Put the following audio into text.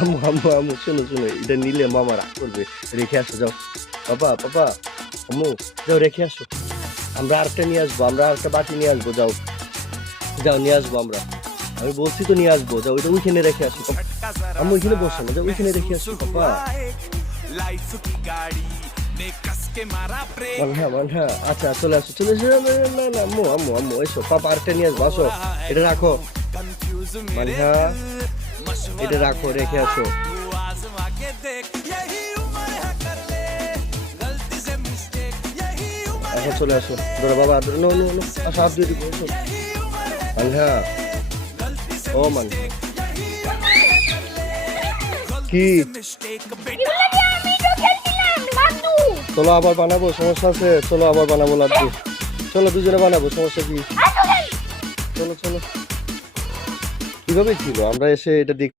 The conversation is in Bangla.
আম্মু আম্মু আম্মু শোনো শোনো, এটা নিলে মামা রাগ করবে। রেখে আসো যাও। পাপা পাপা, আম্মু যাও রেখে আসো। আমরা আরেকটা নিয়ে আসবো, আমরা আরেকটা বাটি নিয়ে আসবো। যাও যাও নিয়ে আসবো আমরা। আমি বলছি তো নিয়ে আসবো, যাও ওইটা ওইখানে রেখে আসো। আম্মু ওইখানে বসো না, যাও ওইখানে রেখে আসো পাপা। মানহা মানহা, আচ্ছা চলে আসো চলে আসো। না না না, আম্মু আম্মু আম্মু এসো, পাপা আরেকটা নিয়ে আসবো, আসো। এটা রাখো মানহা, এটা রাখো, রেখে আসো। এখন চলে আসো, ধরো বাবা, নো নো নো, আসো হাত দিয়ে দিব, আসো। মানহা, ও মানহা, কি চলো আবার বানাবো, সমস্যা আছে? চলো আবার বানাবো, লাড্ডু। চলো দুজনে বানাবো, সমস্যা কি? চলো চলো। কিভাবে ছিল, আমরা এসে এটা দেখ